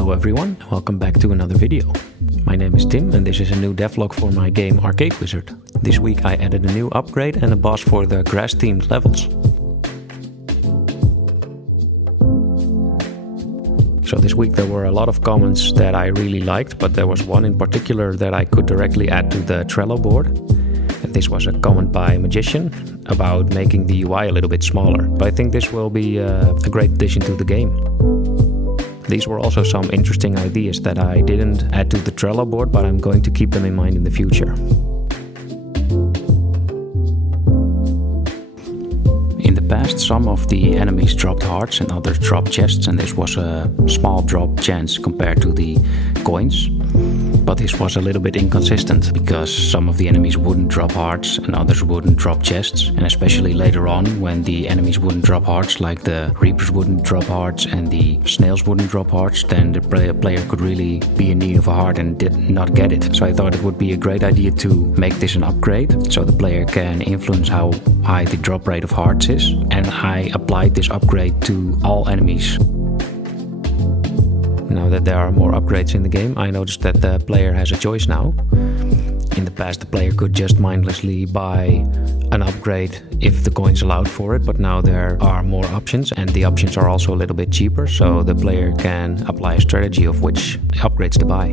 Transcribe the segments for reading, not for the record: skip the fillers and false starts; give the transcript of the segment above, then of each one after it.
Hello everyone, welcome back to another video. My name is Tim and this is a new devlog for my game Arcade Wizard. This week I added a new upgrade and a boss for the grass-themed levels. So this week there were a lot of comments that I really liked, but there was one in particular that I could directly add to the Trello board. And this was a comment by Magician about making the UI a little bit smaller. But I think this will be a great addition to the game. These were also some interesting ideas that I didn't add to the Trello board, but I'm going to keep them in mind in the future. In the past, some of the enemies dropped hearts and others dropped chests, and this was a small drop chance compared to the coins. But this was a little bit inconsistent because some of the enemies wouldn't drop hearts and others wouldn't drop chests. And especially later on, when the enemies wouldn't drop hearts, like the Reapers wouldn't drop hearts and the Snails wouldn't drop hearts, then the player could really be in need of a heart and did not get it. So I thought it would be a great idea to make this an upgrade, so the player can influence how high the drop rate of hearts is. And I applied this upgrade to all enemies. Now that there are more upgrades in the game, I noticed that the player has a choice now. In the past, the player could just mindlessly buy an upgrade if the coins allowed for it, but now there are more options, and the options are also a little bit cheaper, so the player can apply a strategy of which upgrades to buy.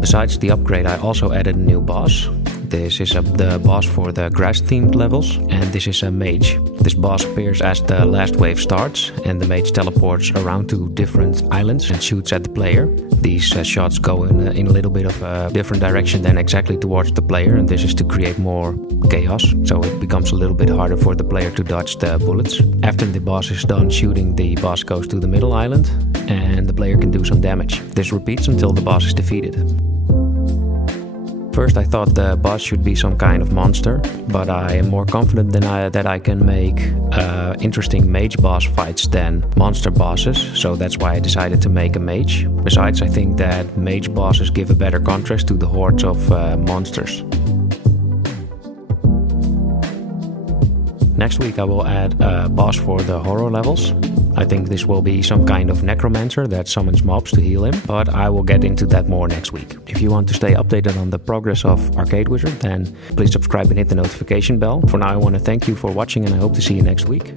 Besides the upgrade, I also added a new boss. This is the boss for the grass-themed levels, and this is a mage. This boss appears as the last wave starts, and the mage teleports around to different islands and shoots at the player. These shots go in a little bit of a different direction than exactly towards the player, and this is to create more chaos, so it becomes a little bit harder for the player to dodge the bullets. After the boss is done shooting, the boss goes to the middle island, and the player can do some damage. This repeats until the boss is defeated. First I thought the boss should be some kind of monster, but I am more confident that I can make interesting mage boss fights than monster bosses, so that's why I decided to make a mage. Besides, I think that mage bosses give a better contrast to the hordes of monsters. Next week I will add a boss for the horror levels. I think this will be some kind of necromancer that summons mobs to heal him, but I will get into that more next week. If you want to stay updated on the progress of Arcade Wizard, then please subscribe and hit the notification bell. For now I want to thank you for watching and I hope to see you next week.